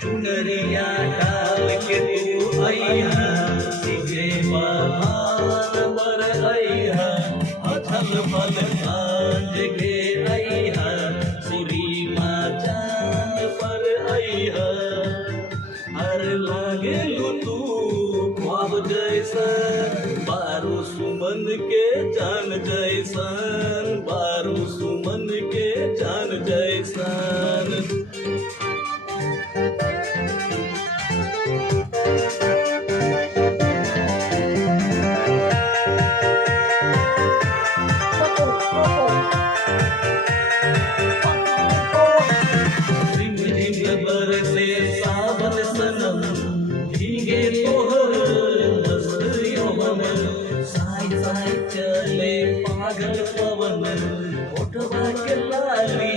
चुनरिया डाल के तू अइहा सीधे बहार पर अइहा अथल पल कांड के अइहा सुरी माँ चांद पर अइहा हर लागे तू ख्वाब जैसन बारू सुमन के जान जैसन बारू सुमन के जान जैसन बरसे सावन सनम भीगे तोहर मस्त यौवन साय साय चले पागल पवन ओठवा के लाली